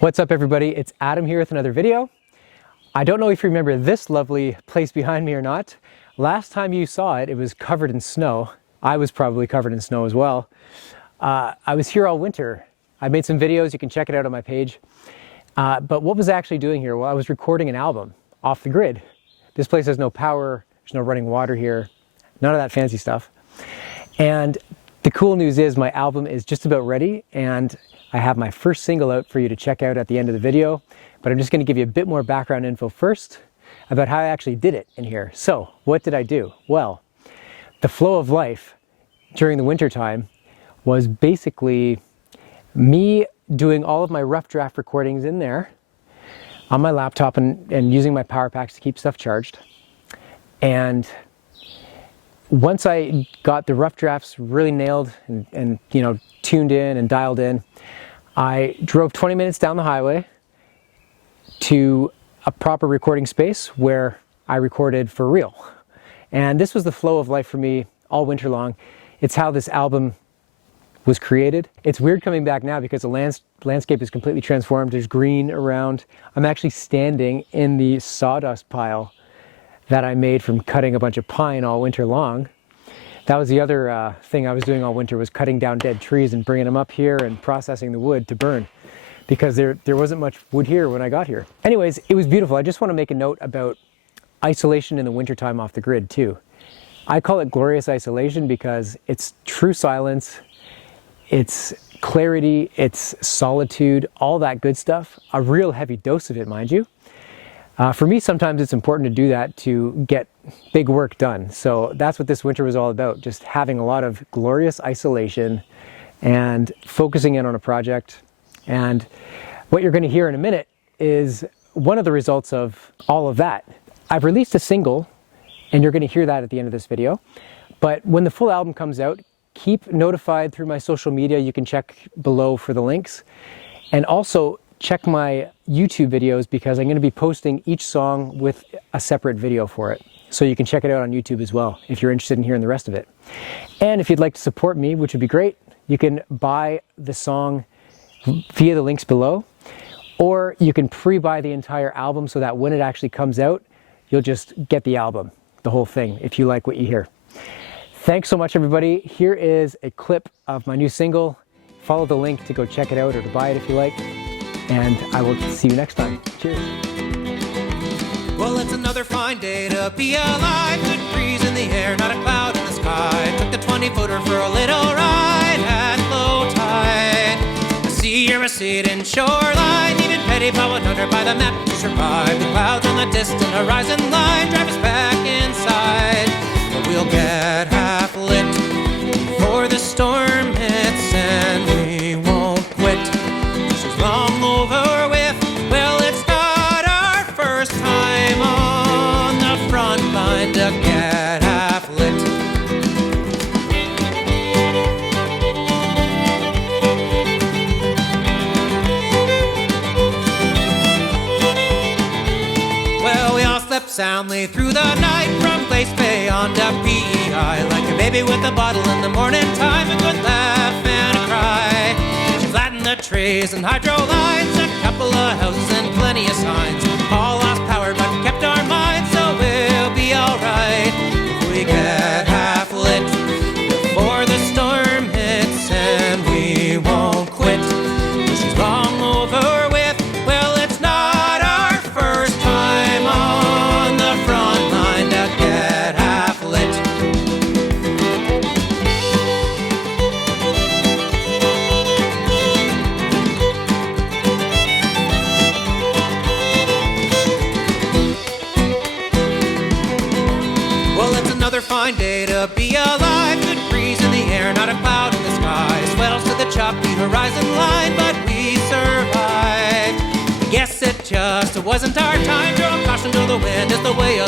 What's up everybody, it's Adam here with another video. I don't know if you remember this lovely place behind me or not. Last time you saw it, it was covered in snow. I was probably covered in snow as well. I was here all winter. I made some videos, you can check it out on my page. But what was I actually doing here? Well, I was recording an album off the grid. This place has no power, there's no running water here, none of that fancy stuff. And the cool news is my album is just about ready, and I have my first single out for you to check out at the end of the video, but I'm just going to give you a bit more background info first about how I actually did it in here. So, what did I do? Well, the flow of life during the winter time was basically me doing all of my rough draft recordings in there on my laptop and using my power packs to keep stuff charged. And once I got the rough drafts really nailed and you know, tuned in and dialed in, I drove 20 minutes down the highway to a proper recording space where I recorded for real. And this was the flow of life for me all winter long. It's how this album was created. It's weird coming back now because the landscape is completely transformed. There's green around. I'm actually standing in the sawdust pile that I made from cutting a bunch of pine all winter long. That was the other thing I was doing all winter, was cutting down dead trees and bringing them up here and processing the wood to burn, because there wasn't much wood here when I got here. Anyways, it was beautiful. I just want to make a note about isolation in the wintertime off the grid too. I call it glorious isolation because it's true silence, it's clarity, it's solitude, all that good stuff. A real heavy dose of it, mind you. For me, sometimes it's important to do that to get big work done. So that's what this winter was all about, just having a lot of glorious isolation and focusing in on a project. And what you're going to hear in a minute is one of the results of all of that. I've released a single, and you're going to hear that at the end of this video. But when the full album comes out, keep notified through my social media. You can check below for the links. And also, check my YouTube videos, because I'm going to be posting each song with a separate video for it. So you can check it out on YouTube as well if you're interested in hearing the rest of it. And if you'd like to support me, which would be great, you can buy the song via the links below, or you can pre-buy the entire album so that when it actually comes out, you'll just get the album, the whole thing, if you like what you hear. Thanks so much, everybody. Here is a clip of my new single. Follow the link to go check it out or to buy it if you like. And I will see you next time. Cheers. Well, it's another fine day to be alive. Good breeze in the air, not a cloud in the sky. Took the 20-footer for a little ride at low tide. The sea, a receding shoreline. Even petty power under by the map to survive. The clouds on the distant horizon line drive us back inside. But we'll get half lit before the storm hits, and we won't quit. Long over with, well, it's not our first time on the front line to get half lit. Well, we all slept soundly through the night, from Glace Bay on to PEI, like a baby with a bottle in the morning time, a good laugh and a cry. Flattened the trees and hydro lines, a couple of houses and plenty of signs. All lost power but kept our minds, so we'll be alright if we get half lit before the storm hits, and we won't quit. She's long over with, well, it's not our first time on the front line to get half lit. Fine day to be alive. Good breeze in the air, not a cloud in the sky. Swells to the choppy horizon line, but we survived. I guess it just wasn't our time. Draw caution to the wind is the way of